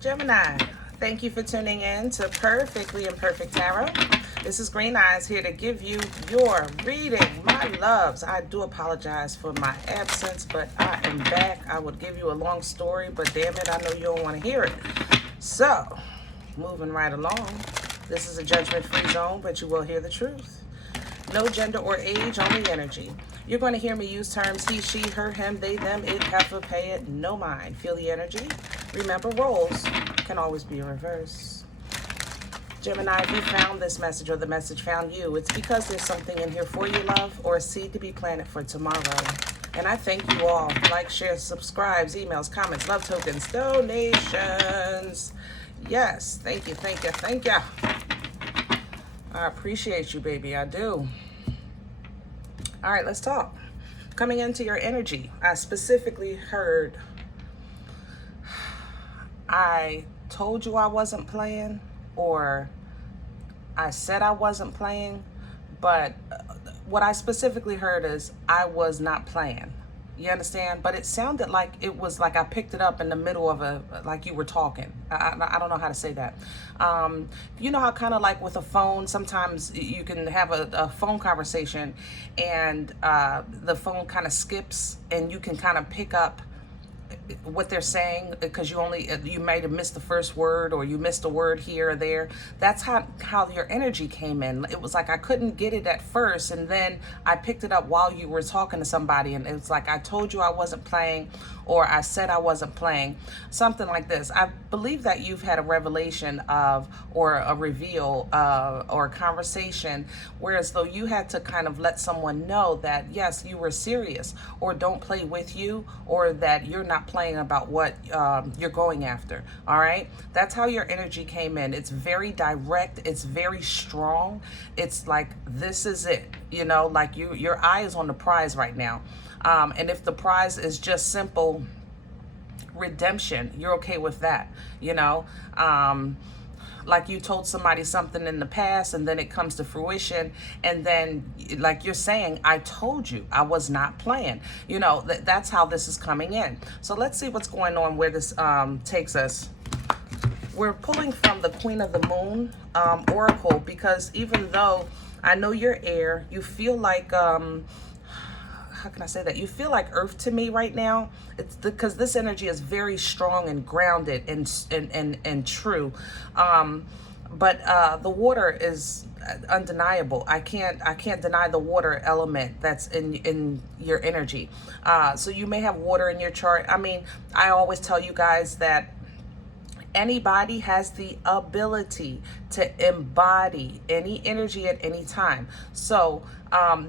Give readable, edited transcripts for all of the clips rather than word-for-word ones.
Gemini, thank you for tuning in to Perfectly Imperfect Tarot. This is Green Eyes here to give you your reading. My loves, I do apologize for my absence, but I am back. I would give you a long story, but damn it, I know you don't want to hear it. So, moving right along. This is a judgment-free zone, but you will hear the truth. No gender or age, only energy. You're going to hear me use terms he, she, her, him, they, them, it, heifer, pay it, no mind. Feel the energy. Remember, roles can always be reversed. Gemini, if you found this message or the message found you, it's because there's something in here for you, love, or a seed to be planted for tomorrow. And I thank you all. Like, share, subscribes, emails, comments, love tokens, donations. Yes, thank you, thank you, thank you. I appreciate you, baby. I do. All right, let's talk. Coming into your energy, I specifically heard, I told you I wasn't playing, or I said I wasn't playing, but what I specifically heard is I was not playing. You understand? But it sounded like it was like I picked it up in the middle of like you were talking. I don't know how to say that. You know how kind of like with a phone, sometimes you can have a phone conversation and the phone kind of skips and you can kind of pick up what they're saying because you might have missed the first word or you missed a word here or there. That's how your energy came in. It was like I couldn't get it at first, and then I picked it up while you were talking to somebody, and it was like I told you I wasn't playing, or I said I wasn't playing, something like this. I believe that you've had a revelation of, or a reveal or a conversation, whereas though you had to kind of let someone know that yes, you were serious, or don't play with you, or that you're not playing about what you're going after. All right, that's how your energy came in. It's very direct, it's very strong. It's like, this is it, you know, like your eye is on the prize right now. And if the prize is just simple redemption, you're okay with that, you know. Like you told somebody something in the past and then it comes to fruition, and then like you're saying, I told you I was not playing, you know. That's how this is coming in. So let's see what's going on, where this takes us. We're pulling from the Queen of the Moon Oracle, because even though I know you're air, you feel like how can I say that? You feel like earth to me right now. It's because this energy is very strong and grounded and true. But the water is undeniable. I can't deny the water element that's in your energy. So you may have water in your chart. I mean, I always tell you guys that anybody has the ability to embody any energy at any time. So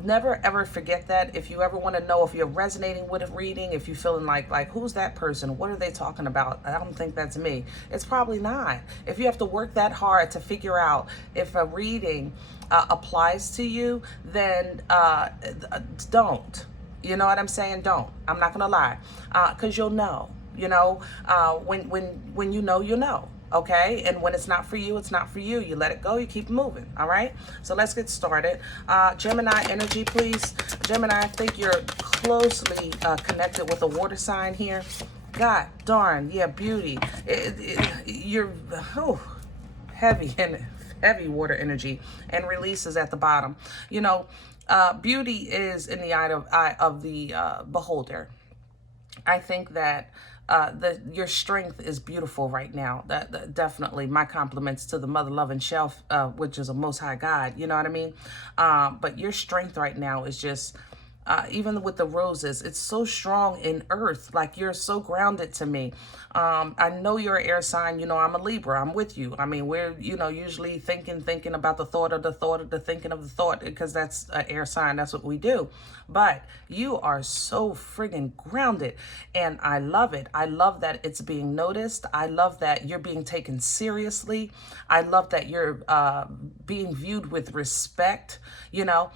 never ever forget that. If you ever want to know if you're resonating with a reading, if you're feeling like who's that person, what are they talking about, I don't think that's me, it's probably not. If you have to work that hard to figure out if a reading applies to you, then don't. You know what I'm saying? Don't. I'm not gonna lie, because you'll know. You know, when you know, you know, okay? And when it's not for you, it's not for you. You let it go, you keep moving, all right? So let's get started. Gemini energy, please. Gemini, I think you're closely connected with a water sign here. God darn, yeah, beauty. You're heavy in heavy water energy, and release is at the bottom. You know, beauty is in the eye of the beholder. I think that your strength is beautiful right now. That definitely my compliments to the mother loving shelf, which is a most high God. You know what I mean? But your strength right now is just, even with the roses, it's so strong in earth. Like, you're so grounded to me. I know you're an air sign. You know, I'm a Libra. I'm with you. I mean, we're, you know, usually thinking about the thought of the thought of the thinking of the thought, because that's an air sign. That's what we do. But you are so friggin' grounded, and I love it. I love that it's being noticed. I love that you're being taken seriously. I love that you're being viewed with respect. You know,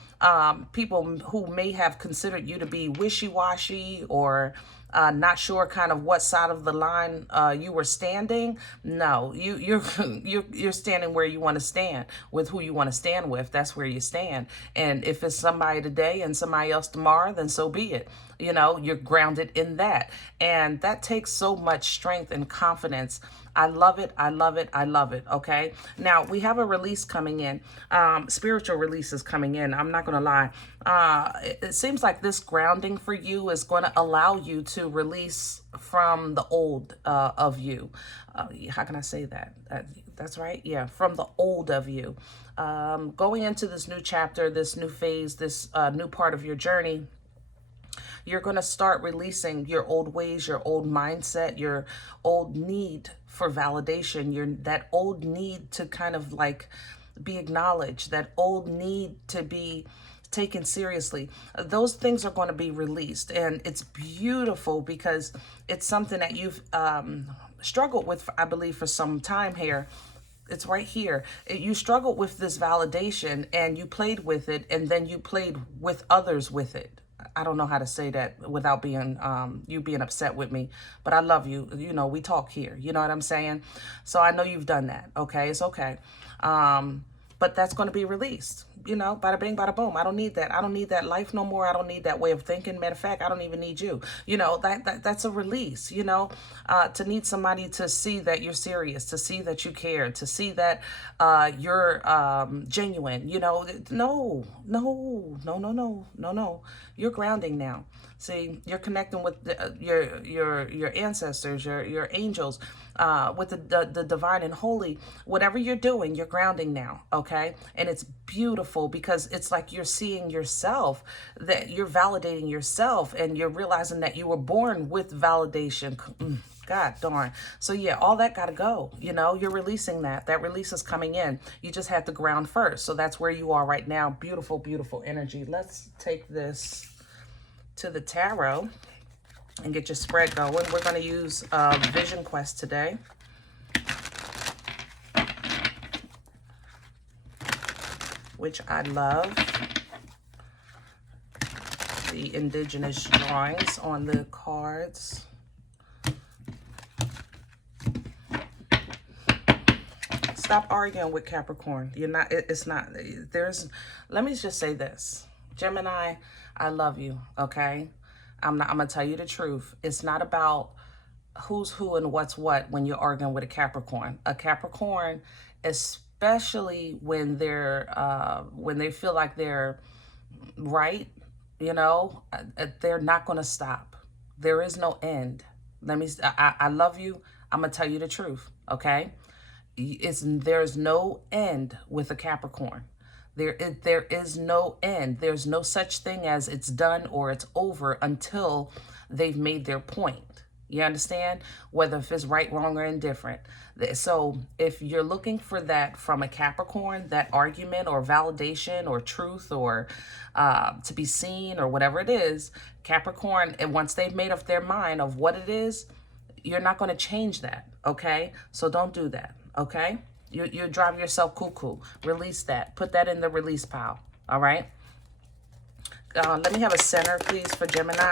people who may have considered you to be wishy-washy or not sure kind of what side of the line you were standing. No, you're standing where you want to stand, with who you want to stand with. That's where you stand. And if it's somebody today and somebody else tomorrow, then so be it. You know, you're grounded in that. And that takes so much strength and confidence. I love it. I love it. I love it. Okay. Now we have a release coming in. Spiritual release is coming in. I'm not going to lie. It seems like this grounding for you is going to allow you to release from the old of you. How can I say that? That's right. Yeah. From the old of you. Going into this new chapter, this new phase, this new part of your journey, you're going to start releasing your old ways, your old mindset, your old need for validation, that old need to kind of like be acknowledged, that old need to be taken seriously. Those things are going to be released. And it's beautiful because it's something that you've struggled with, I believe, for some time here. It's right here. You struggled with this validation and you played with it, and then you played with others with it. I don't know how to say that without being you being upset with me, but I love you. You know, we talk here. You know what I'm saying? So I know you've done that. Okay, it's okay. But that's going to be released. You know, bada bing, bada boom. I don't need that. I don't need that life no more. I don't need that way of thinking. Matter of fact, I don't even need you. You know, that's a release, you know, to need somebody to see that you're serious, to see that you care, to see that you're genuine. You know, no. You're grounding now. See, you're connecting with your ancestors, your angels, with the divine and holy. Whatever you're doing, you're grounding now, okay? And it's beautiful because it's like you're seeing yourself, that you're validating yourself, and you're realizing that you were born with validation. God darn. So yeah, all that got to go. You know, you're releasing that. That release is coming in. You just have to ground first. So that's where you are right now. Beautiful, beautiful energy. Let's take this to the tarot and get your spread going. We're going to use Vision Quest today. Which I love. The indigenous drawings on the cards. Stop arguing with Capricorn. You're not, it's not, there's, let me just say this. Gemini, I love you, okay? I'm gonna tell you the truth. It's not about who's who and what's what when you're arguing with a Capricorn. A Capricorn, especially when they feel like they're right, you know, they're not gonna stop. There is no end. I love you. I'm gonna tell you the truth, okay? There's no end with a Capricorn. There is no end. There's no such thing as it's done or it's over until they've made their point. You understand? Whether if it's right, wrong, or indifferent. So if you're looking for that from a Capricorn, that argument or validation or truth or to be seen or whatever it is, Capricorn, and once they've made up their mind of what it is, you're not going to change that, okay? So don't do that, okay? You drive yourself cuckoo. Release that. Put that in the release pile. All right. Let me have a center, please, for Gemini.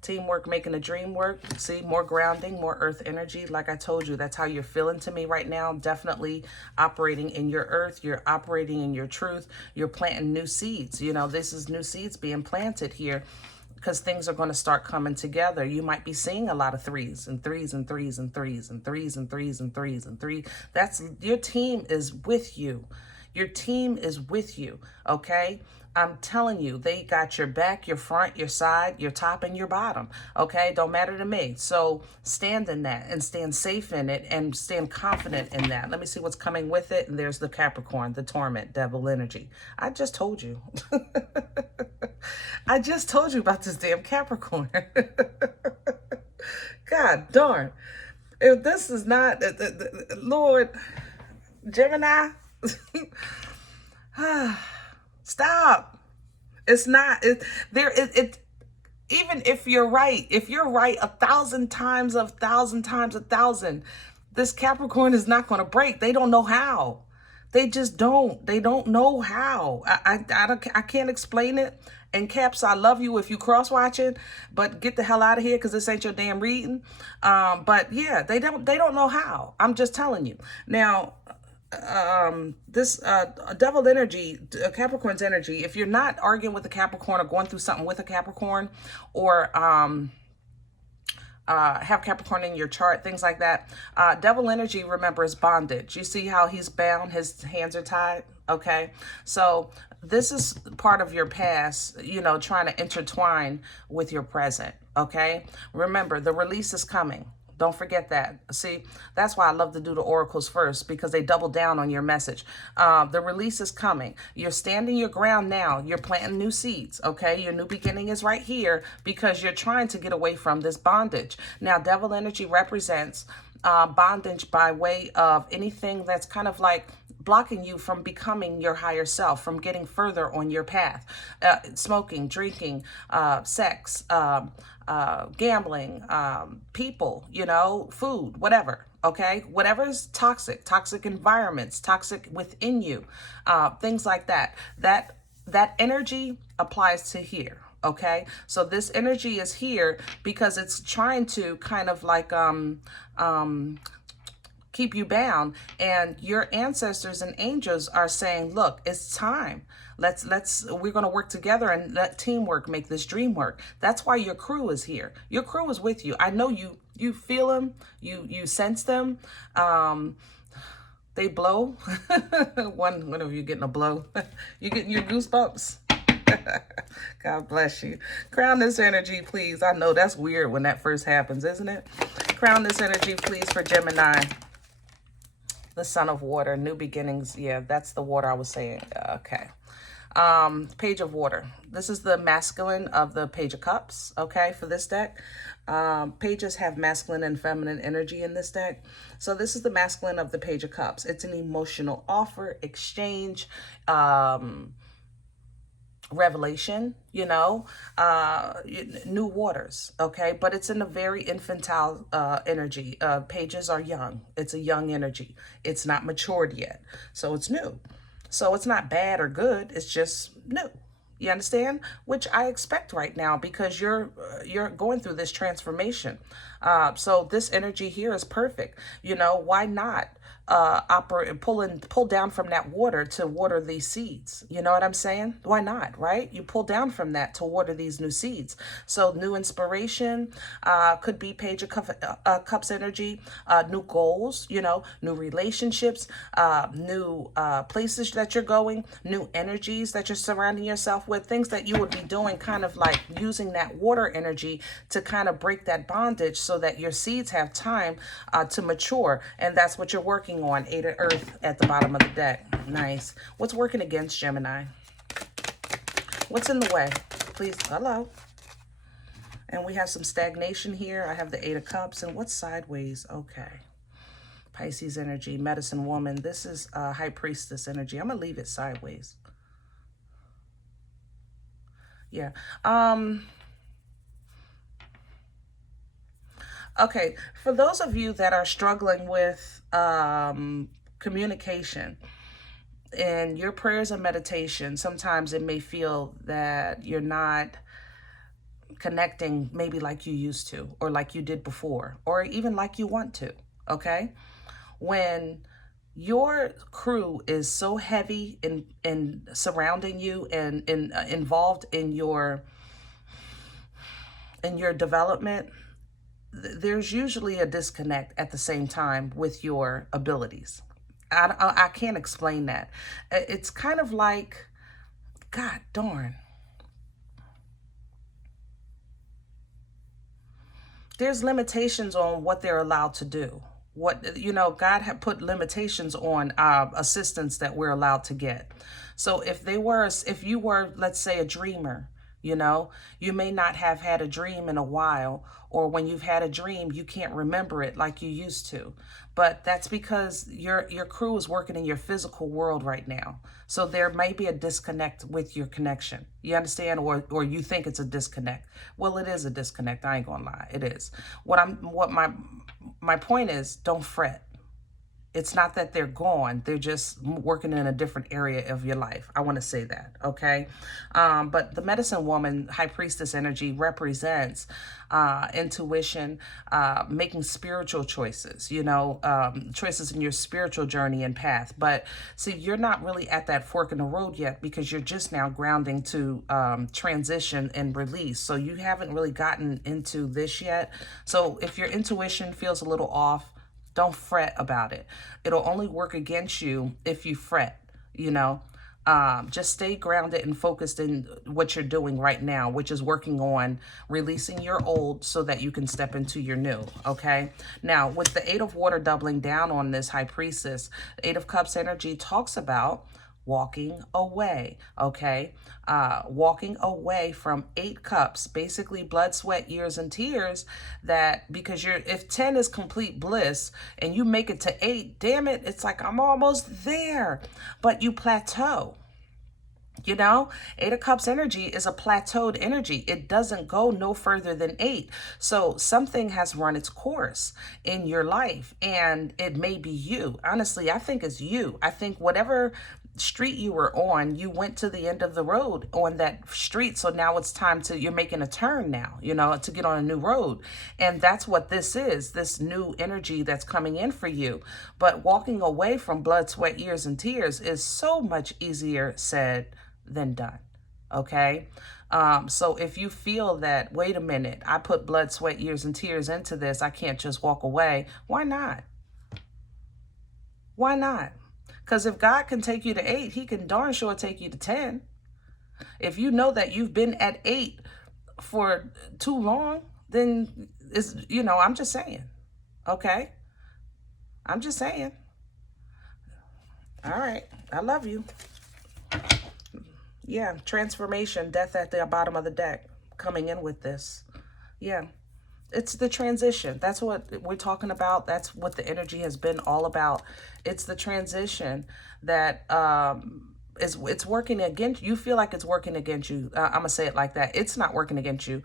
Teamwork making the dream work. See, more grounding, more earth energy. Like I told you, that's how you're feeling to me right now. Definitely operating in your earth. You're operating in your truth. You're planting new seeds. You know, this is new seeds being planted here, because things are going to start coming together. You might be seeing a lot of threes and threes and threes and threes and threes and threes and threes and three. That's, your team is with you. Your team is with you, okay? I'm telling you, they got your back, your front, your side, your top, and your bottom, okay? Don't matter to me. So stand in that and stand safe in it and stand confident in that. Let me see what's coming with it. And there's the Capricorn, the torment, devil energy. I just told you. I just told you about this damn Capricorn. God darn. If this is not, Lord, Gemini, stop. It's not, even if you're right 1,000 times, 1,000 times 1,000, this Capricorn is not going to break. They don't know how. They just don't. They don't know how. I can't explain it. And Caps, I love you if you cross-watching, but get the hell out of here because this ain't your damn reading. But yeah, they don't know how. I'm just telling you. Now, this devil energy, Capricorn's energy, if you're not arguing with a Capricorn or going through something with a Capricorn, or have Capricorn in your chart, things like that, devil energy, remember, is bondage. You see how he's bound, his hands are tied? Okay, so this is part of your past, you know, trying to intertwine with your present. Okay, remember, the release is coming. Don't forget that. See, that's why I love to do the oracles first, because they double down on your message. The release is coming. You're standing your ground now. You're planting new seeds, okay? Your new beginning is right here, because you're trying to get away from this bondage. Now, devil energy represents bondage by way of anything that's kind of like blocking you from becoming your higher self, from getting further on your path. Smoking, drinking, sex, gambling, people, you know, food, whatever. Okay, whatever's toxic, toxic environments, toxic within you, things like that. That energy applies to here. Okay, so this energy is here because it's trying to kind of like keep you bound, and your ancestors and angels are saying, look, it's time. We're going to work together and let teamwork make this dream work. That's why your crew is here. Your crew is with you. I know you feel them, you sense them. They blow. One of you getting a blow. You getting your goosebumps. God bless you. Crown this energy, please. I know that's weird when that first happens, isn't it? Crown this energy, please, for Gemini. The Son of Water, new beginnings. Yeah, that's the water I was saying. Okay. Page of Water. This is the masculine of the Page of Cups, okay, for this deck. Pages have masculine and feminine energy in this deck. So this is the masculine of the Page of Cups. It's an emotional offer, exchange, revelation, you know, new waters, okay? But it's in a very infantile energy. Pages are young. It's a young energy. It's not matured yet. So it's new. So it's not bad or good. It's just new. You understand? Which I expect right now, because you're going through this transformation. So this energy here is perfect. You know, why not pull down from that water to water these seeds? You know what I'm saying? Why not, right? You pull down from that to water these new seeds. So new inspiration could be Page of Cups energy, new goals, you know, new relationships, new places that you're going, new energies that you're surrounding yourself with, things that you would be doing, kind of like using that water energy to kind of break that bondage so that your seeds have time to mature. And that's what you're working on. Eight of Earth at the bottom of the deck. Nice. What's working against Gemini? What's in the way? Please, hello. And we have some stagnation here. I have the Eight of Cups. And what's sideways? Okay. Pisces energy, medicine woman. This is High Priestess energy. I'm going to leave it sideways. Yeah. Okay, for those of you that are struggling with communication in your prayers and meditation, sometimes it may feel that you're not connecting maybe like you used to, or like you did before, or even like you want to, okay? When your crew is so heavy in surrounding you and involved in your development, there's usually a disconnect at the same time with your abilities. I can't explain that. It's kind of like, God darn. There's limitations on what they're allowed to do. What, you know, God had put limitations on assistance that we're allowed to get. So if you were, let's say, a dreamer, you know, you may not have had a dream in a while, or when you've had a dream, you can't remember it like you used to. But that's because your crew is working in your physical world right now. So there may be a disconnect with your connection. You understand? Or you think it's a disconnect. Well, it is a disconnect. I ain't gonna lie. It is. What my point is, don't fret. It's not that they're gone. They're just working in a different area of your life. I want to say that, okay? But the medicine woman, high priestess energy represents intuition, making spiritual choices, you know, choices in your spiritual journey and path. But see, you're not really at that fork in the road yet because you're just now grounding to transition and release. So you haven't really gotten into this yet. So if your intuition feels a little off, don't fret about it. It'll only work against you if you fret, you know. Just stay grounded and focused in what you're doing right now, which is working on releasing your old so that you can step into your new, okay? Now, with the Eight of Water doubling down on this high priestess, Eight of Cups energy talks about walking away, okay? Walking away from 8 cups, basically blood, sweat, years, and tears, that because if 10 is complete bliss and you make it to 8, damn it, it's like I'm almost there, but you plateau. You know, 8 of Cups energy is a plateaued energy. It doesn't go no further than 8. So something has run its course in your life, and it may be you. Honestly, I think it's you. I think whatever street you were on, you went to the end of the road on that street. So now it's time you're making a turn now, you know, to get on a new road. And that's what this is, this new energy that's coming in for you. But walking away from blood, sweat, years, and tears is so much easier said than done, okay? So if you feel that, wait a minute, I put blood, sweat, years, and tears into this, I can't just walk away. Why not? Why not? Because if God can take you to 8, he can darn sure take you to 10. If you know that you've been at 8 for too long, then it's, you know, I'm just saying, okay? I'm just saying. All right, I love you. Yeah, transformation, death at the bottom of the deck, coming in with this. Yeah, it's the transition. That's what we're talking about. That's what the energy has been all about. It's the transition that it's working against you. Feel like it's working against you. I'm gonna say it like that. It's not working against you.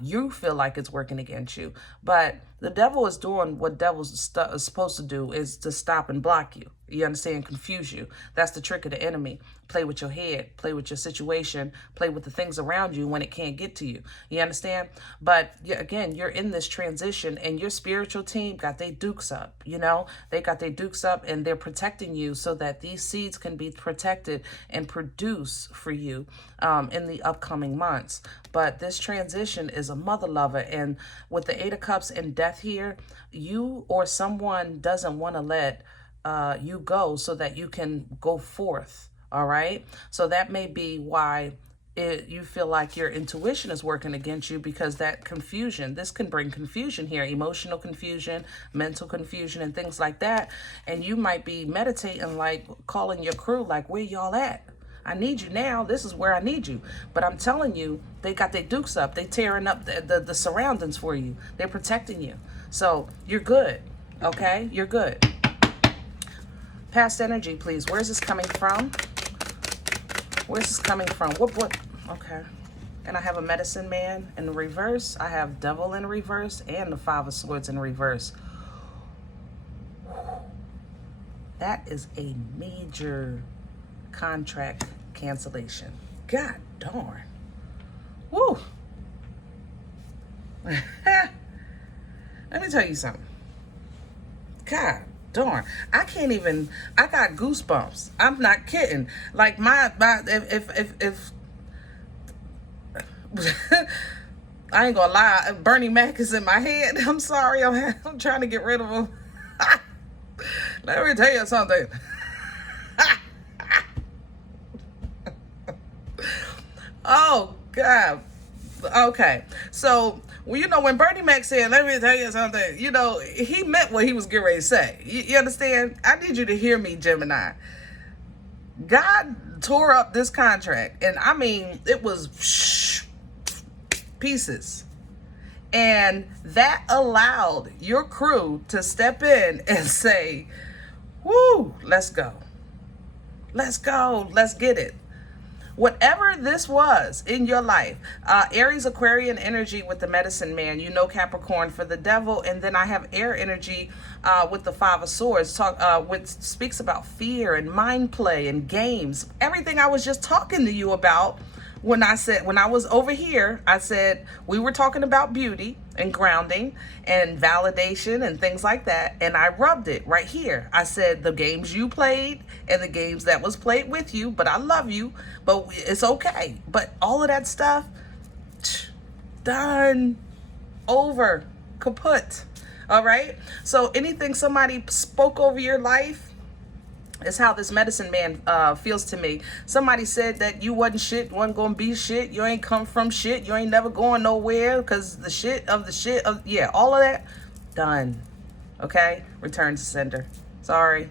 You feel like it's working against you. But the devil is doing what devil's is supposed to do, is to stop and block you. You understand? Confuse you. That's the trick of the enemy. Play with your head, play with your situation, play with the things around you when it can't get to you. You understand? But yeah, again, you're in this transition, and your spiritual team got their dukes up, you know? They got their dukes up, and they're protecting you so that these seeds can be protected and produce for you in the upcoming months. But this transition is a mother lover, and with the 8 of Cups and death here, you or someone doesn't want to let you go so that you can go forth. All right. So that may be why you feel like your intuition is working against you, because that confusion, this can bring confusion here, emotional confusion, mental confusion, and things like that. And you might be meditating, like calling your crew, like, where y'all at? I need you now. This is where I need you. But I'm telling you, they got their dukes up. They tearing up the surroundings for you. They're protecting you. So you're good. Okay? You're good. Past energy, please. Where's this coming from? Where's this coming from? What? Okay. And I have a medicine man in reverse. I have devil in reverse and the 5 of swords in reverse. That is a major contract cancellation. God darn. Woo. Let me tell you something. God darn. I can't even, I got goosebumps. I'm not kidding. Like if I ain't gonna lie, Bernie Mac is in my head. I'm sorry, I'm trying to get rid of him. Let me tell you something. Oh, God. Okay. So, well, you know, when Bernie Mac said, let me tell you something, you know, he meant what he was getting ready to say. You understand? I need you to hear me, Gemini. God tore up this contract. And I mean, it was pieces. And that allowed your crew to step in and say, woo, let's go. Let's go. Let's get it. Whatever this was in your life, Aries Aquarian energy with the medicine man, you know, Capricorn for the devil, and then I have air energy with the Five of Swords, which speaks about fear and mind play and games. Everything I was just talking to you about. When I was over here, I said we were talking about beauty and grounding and validation and things like that. And I rubbed it right here. I said the games you played and the games that was played with you, but I love you, but it's okay. But all of that stuff, done, over, kaput. All right. So anything somebody spoke over your life, is how this medicine man feels to me. Somebody said that you wasn't shit, wasn't gonna be shit, you ain't come from shit, you ain't never going nowhere because the shit of, yeah, all of that, done. Okay, return to sender. Sorry.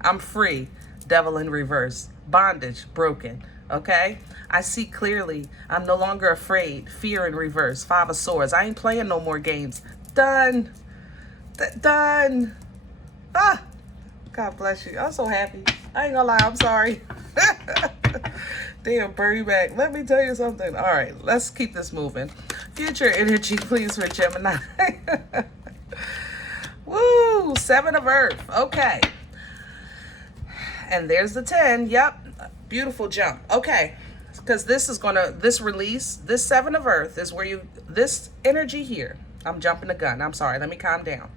I'm free. Devil in reverse. Bondage broken. Okay, I see clearly. I'm no longer afraid. Fear in reverse. Five of Swords. I ain't playing no more games. Done. Done. Ah. God bless you. I'm so happy. I ain't gonna lie, I'm sorry. Damn, Birdie back. Let me tell you something. All right, let's keep this moving. Future energy, please, for Gemini. Woo, Seven of Earth. Okay. And there's the 10. Yep. Beautiful jump. Okay. Because this release, this Seven of Earth is where this energy here. I'm jumping the gun. I'm sorry. Let me calm down.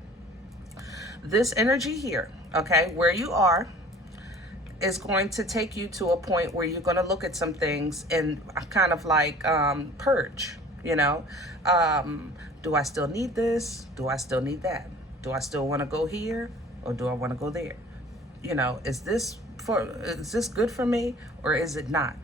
This energy here, okay, where you are, is going to take you to a point where you're going to look at some things and kind of like purge, you know. Do I still need this? Do I still need that? Do I still want to go here, or do I want to go there? You know, is this good for me, or is it not?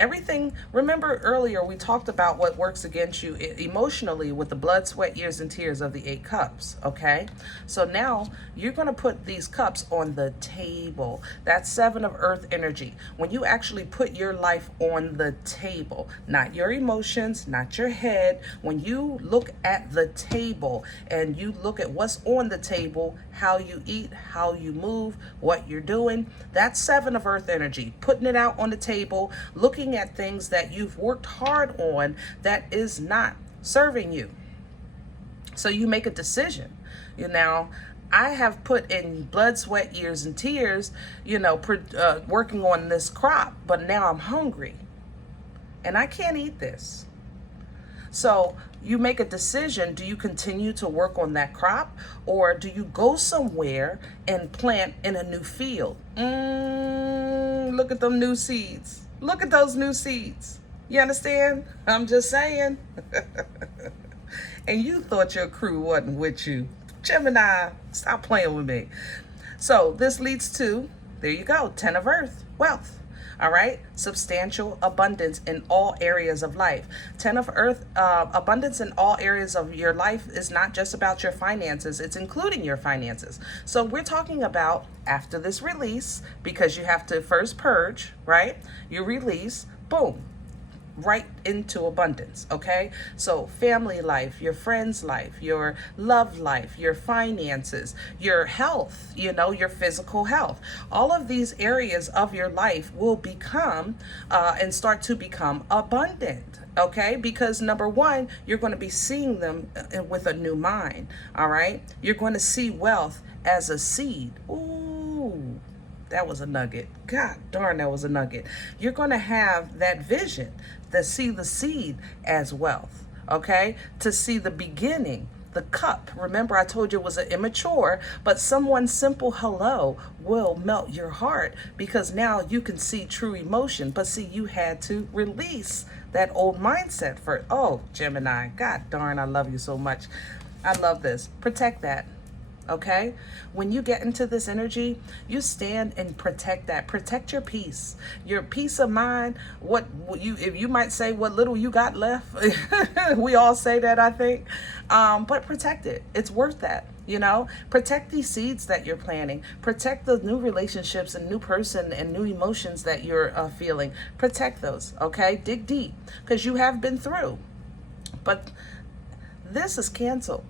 Everything, remember earlier we talked about what works against you emotionally with the blood, sweat, years, and tears of the 8 cups, okay? So now you're going to put these cups on the table. That's Seven of Earth energy. When you actually put your life on the table, not your emotions, not your head, when you look at the table and you look at what's on the table, how you eat, how you move, what you're doing, that's Seven of Earth energy. Putting it out on the table, looking at things that you've worked hard on that is not serving you. So you make a decision. You know, I have put in blood, sweat, years, and tears, you know, working on this crop, but now I'm hungry and I can't eat this. So you make a decision. Do you continue to work on that crop, or do you go somewhere and plant in a new field? Look at them new seeds. Look at those new seeds. You understand? I'm just saying. And you thought your crew wasn't with you. Gemini, stop playing with me. So this leads to, there you go, 10 of Earth, wealth. All right, substantial abundance in all areas of life. 10 of Earth, abundance in all areas of your life is not just about your finances, it's including your finances. So we're talking about after this release, because you have to first purge, right? You release, boom, right into abundance. Okay, so family life, your friends life, your love life, your finances, your health, you know, your physical health, all of these areas of your life will become and start to become abundant. Okay, because number one, you're going to be seeing them with a new mind. All right, you're going to see wealth as a seed. Ooh, that was a nugget. God darn, that was a nugget. You're going to have that vision to see the seed as wealth, okay? To see the beginning, the cup. Remember, I told you it was an immature, but someone's simple hello will melt your heart, because now you can see true emotion. But see, you had to release that old mindset for, oh, Gemini, God darn, I love you so much. I love this. Protect that. Okay, when you get into this energy, you stand and protect that. Protect your peace of mind. If you might say what little you got left. We all say that, I think, but protect it. It's worth that. You know, protect these seeds that you're planting. Protect the new relationships and new person and new emotions that you're feeling. Protect those. Okay, dig deep, because you have been through, but this is canceled.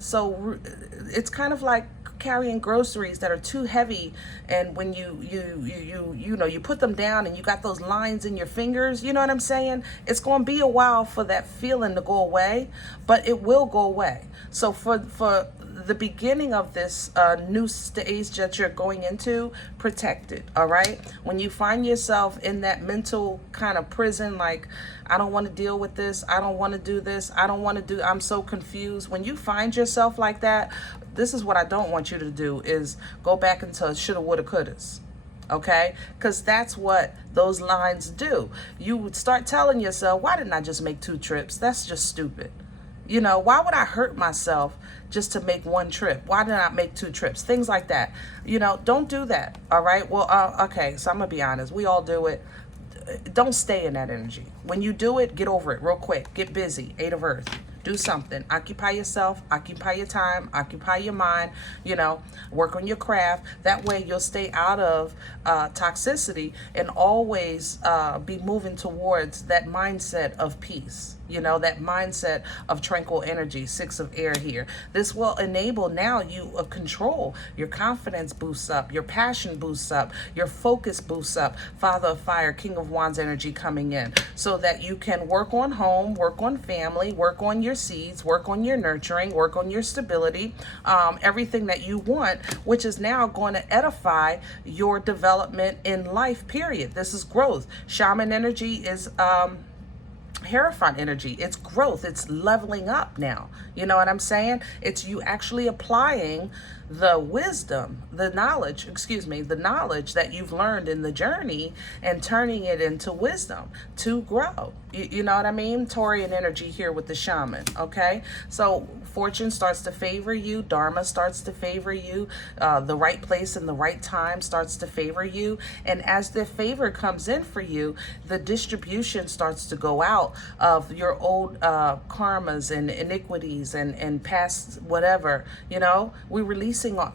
So it's kind of like carrying groceries that are too heavy, and when you put them down and you got those lines in your fingers, you know what I'm saying? It's going to be a while for that feeling to go away, but it will go away. So for the beginning of this new stage that you're going into, protect it, all right? When you find yourself in that mental kind of prison, like, I don't want to deal with this, I don't want to do this, I'm so confused. When you find yourself like that, this is what I don't want you to do, is go back into shoulda, woulda, couldas. Okay, because that's what those lines do. You would start telling yourself, why didn't I just make 2 trips? That's just stupid. You know, why would I hurt myself just to make 1 trip? Why did I not make 2 trips? Things like that. You know, don't do that. All right. Well, okay. So I'm going to be honest. We all do it. Don't stay in that energy. When you do it, get over it real quick. Get busy. 8 of Earth. Do something. Occupy yourself. Occupy your time. Occupy your mind. You know, work on your craft. That way you'll stay out of toxicity and always be moving towards that mindset of peace. You know, that mindset of tranquil energy, 6 of air here. This will enable now you control. Your confidence boosts up. Your passion boosts up. Your focus boosts up. Father of fire, King of wands energy coming in, so that you can work on home, work on family, work on your seeds, work on your nurturing, work on your stability, everything that you want, which is now going to edify your development in life, period. This is growth. Shaman energy is Hierophant energy. It's growth. It's leveling up now. You know what I'm saying? It's you actually applying the wisdom, the knowledge that you've learned in the journey and turning it into wisdom to grow. You know what I mean? Taurian energy here with the shaman. Okay. So fortune starts to favor you. Dharma starts to favor you. The right place and the right time starts to favor you. And as the favor comes in for you, the distribution starts to go out of your old karmas and iniquities and past whatever. You know, we're releasing all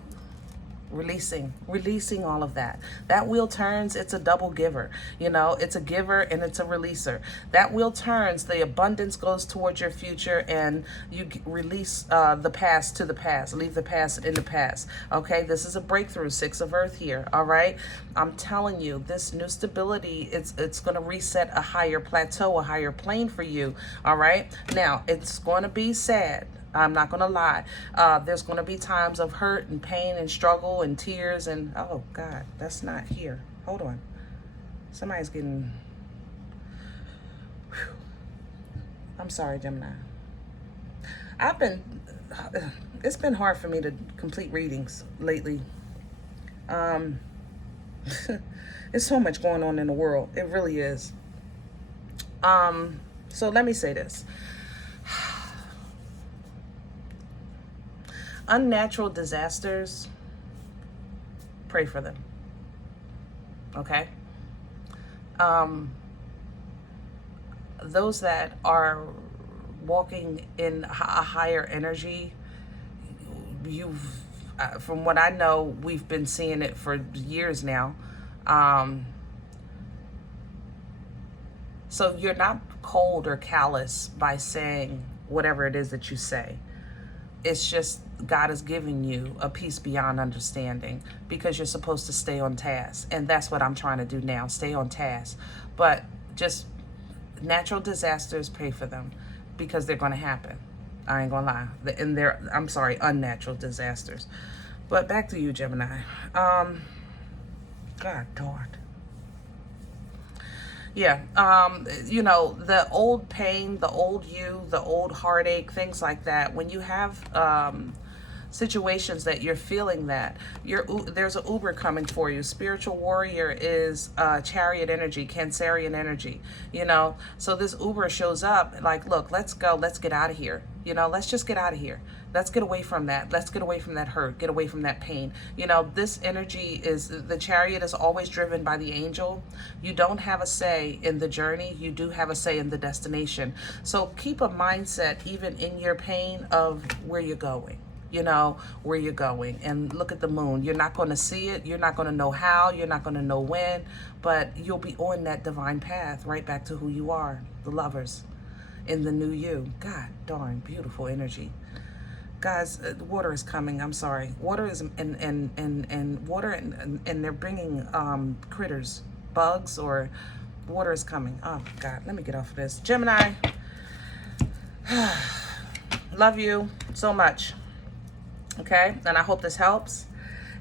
of that. That wheel turns. It's a double giver. You know, it's a giver and it's a releaser. That wheel turns. The abundance goes towards your future, and you release the past to the past. Leave the past in the past. Okay, this is a breakthrough. 6 of earth here. All right, I'm telling you, this new stability, it's going to reset a higher plateau, a higher plane for you. All right, now it's going to be sad. I'm not going to lie. There's going to be times of hurt and pain and struggle and tears and, oh God, that's not here. Hold on. Somebody's getting, whew. I'm sorry, Gemini. It's been hard for me to complete readings lately. There's so much going on in the world. It really is. So let me say this. Unnatural disasters, pray for them. Okay? Those that are walking in a higher energy, from what I know, we've been seeing it for years now. So you're not cold or callous by saying whatever it is that you say. It's just God is giving you a peace beyond understanding, because you're supposed to stay on task. And that's what I'm trying to do now, stay on task. But just natural disasters, pray for them, because they're going to happen. I ain't going to lie. And I'm sorry, unnatural disasters. But back to you, Gemini. God darn. Yeah, you know, the old pain, the old you, the old heartache, things like that. When you have situations that you're feeling that, there's an Uber coming for you. Spiritual warrior is chariot energy, Cancerian energy, you know. So this Uber shows up like, look, let's go, let's get out of here. You know, let's just get out of here. Let's get away from that. Let's get away from that hurt. Get away from that pain. You know, this energy is, the chariot is always driven by the angel. You don't have a say in the journey. You do have a say in the destination. So keep a mindset, even in your pain, of where you're going. You know, where you're going. And look at the moon. You're not going to see it. You're not going to know how. You're not going to know when. But you'll be on that divine path right back to who you are. The lovers in the new you. God darn, beautiful energy. Guys, water is coming. I'm sorry. Water is and water and they're bringing critters, bugs, or water is coming. Oh God, let me get off of this. Gemini, love you so much. Okay, and I hope this helps.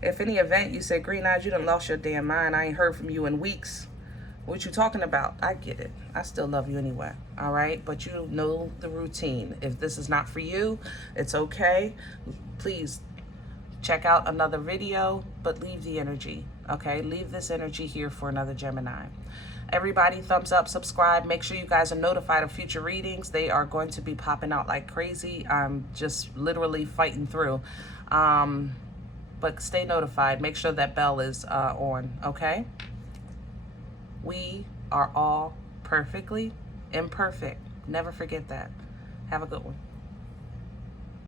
If any event you say, Green Eyes, you done lost your damn mind. I ain't heard from you in weeks. What you talking about? I get it. I still love you anyway. All right. But you know the routine. If this is not for you, it's okay. Please check out another video, but leave the energy. Okay. Leave this energy here for another Gemini. Everybody, thumbs up, subscribe. Make sure you guys are notified of future readings. They are going to be popping out like crazy. I'm just literally fighting through. But stay notified. Make sure that bell is on. Okay. We are all perfectly imperfect. Never forget that. Have a good one.